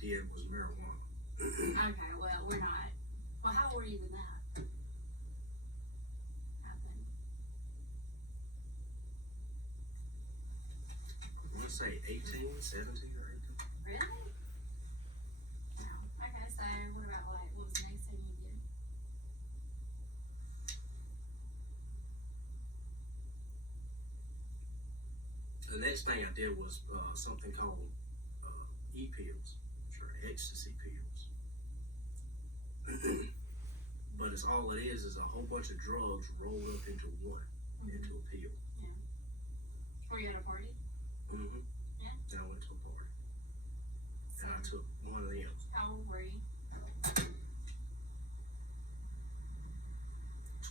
did was marijuana. Okay, well, we're not. Well, how old were you when that happened? I want to say 18, 17 or 18. Really? No. Okay, so what about like, what was the next thing you did? The next thing I did was something called E-pills, which are ecstasy pills. But it's all it is a whole bunch of drugs rolled up into one, into a pill. Yeah. Were you at a party? Mm-hmm. Yeah. And I went to a party. So, And I took one of them. how old were you?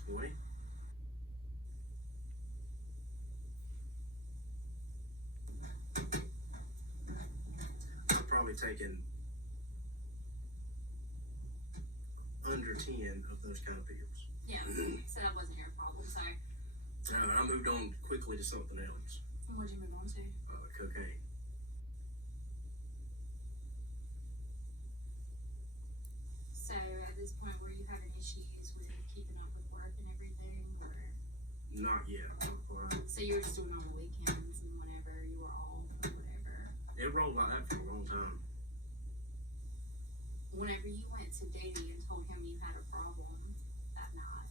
20. I've probably taken under 10 of those kind of pills. Yeah. So that wasn't your problem. So I moved on quickly to something else. what did you move on to? Cocaine. So at this point, were you having issues with keeping up with work and everything, or? Not yet. So you were just doing it on the weekends and whenever you were off or whatever. It rolled like that for a long time. Whenever you went to Diddy and told him you had a problem that night,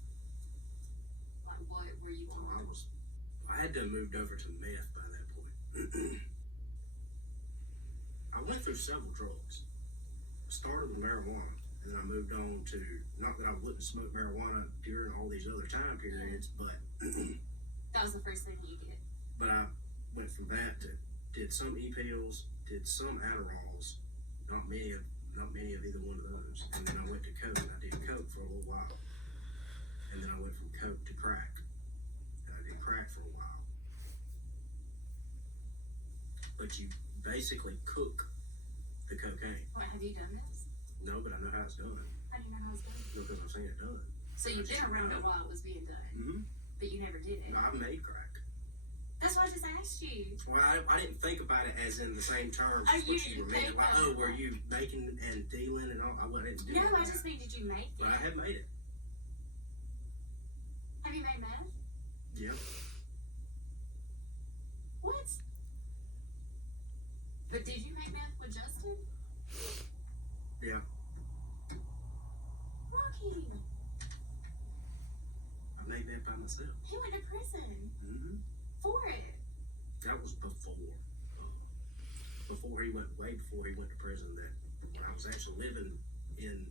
like what were you on? I had to have moved over to meth by that point. I went through several drugs. I started with marijuana, and then I moved on to, not that I wouldn't smoke marijuana during all these other time periods, but That was the first thing you did. but I went from that to did some E-pills, did some Adderalls, not many of either one of those, and then I went to coke. And I did coke for a little while, and then I went from coke to crack, and I did crack for a while. But you basically cook the cocaine. What, have you done this? No, but I know how it's done. How do you know how it's done? Because I've seen it done. So you've been around it while it was being done, Mm-hmm. but you never did it. No, I've made crack. That's why I just asked you. Well, I didn't think about it as in the same terms Oh, as you what you were didn't making. Like, think of it. were you making and dealing and all? I didn't do No, all I that. just mean, did you make it? But I have made it. Have you made meth? Yeah. What? But did you make meth with Justin? Yeah. Rockey, I made that by myself. he went to prison Mm-hmm. for it. That was before he went, way before he went to prison. That when I was actually living in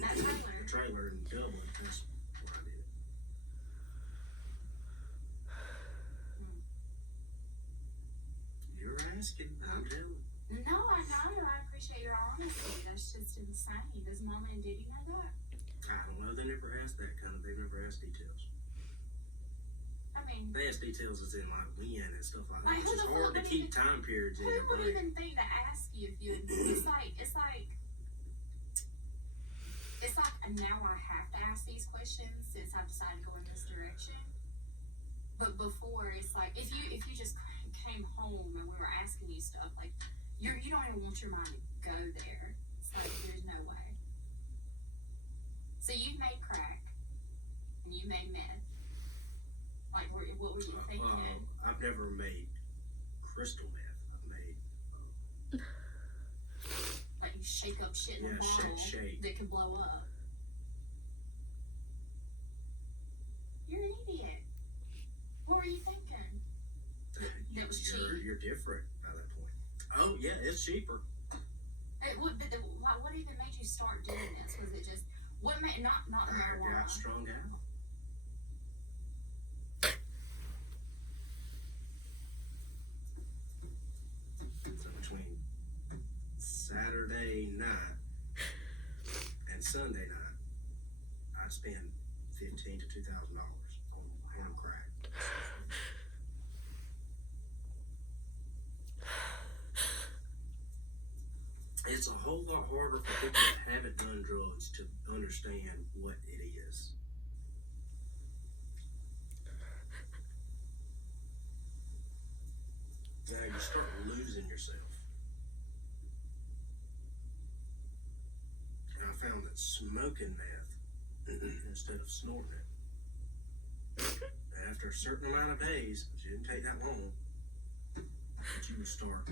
That a trailer in Dublin, that's where I did it. You're asking, I'm telling. No, I know. I appreciate your honesty. That's just insane. Does Mama and Diddy know that? I don't know. They never asked that kind of. They never asked details. I mean, They ask details as in like when and stuff like that. Like, who It's the hard to fuck keep would time periods in who your would brain. even think to ask you if you? It's like now I have to ask these questions since I've decided to go in this direction. But before, it's like if you just came home and we were asking you stuff, like you don't even want your mind to go there. It's like there's no way. So you've made crack and you made meth. Like what were you thinking? I've never made crystal meth. I've made Like you shake up shit in a Yeah, bottle shake. that could blow up. You're an idiot. What were you thinking? That was cheap. You're different by that point. Oh yeah, it's cheaper. What even made you start doing this? Was it just what made not the I marijuana? got strung out. So between Saturday night and Sunday night, I'd spend $1,500 to $2,000 on crack. It's a whole lot harder for people that haven't done drugs to understand what it is. Now you start losing yourself. smoking meth instead of snorting it. And after a certain amount of days, which didn't take that long, that you would start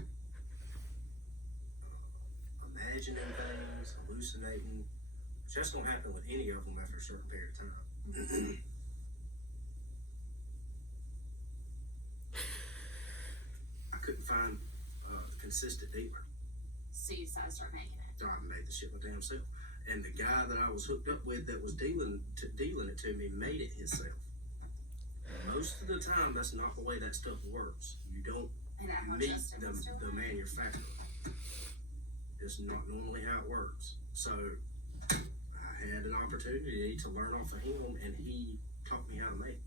imagining things, hallucinating. Which that's gonna happen with any of them after a certain period of time. I couldn't find a consistent dealer. So you decided to start making it. So I made the shit my damn self. And the guy that I was hooked up with that was dealing it to me made it himself. And most of the time, that's not the way that stuff works. You don't And that how meet Justin was still the there? manufacturer. It's not normally how it works. So I had an opportunity to learn off of him, and he taught me how to make it.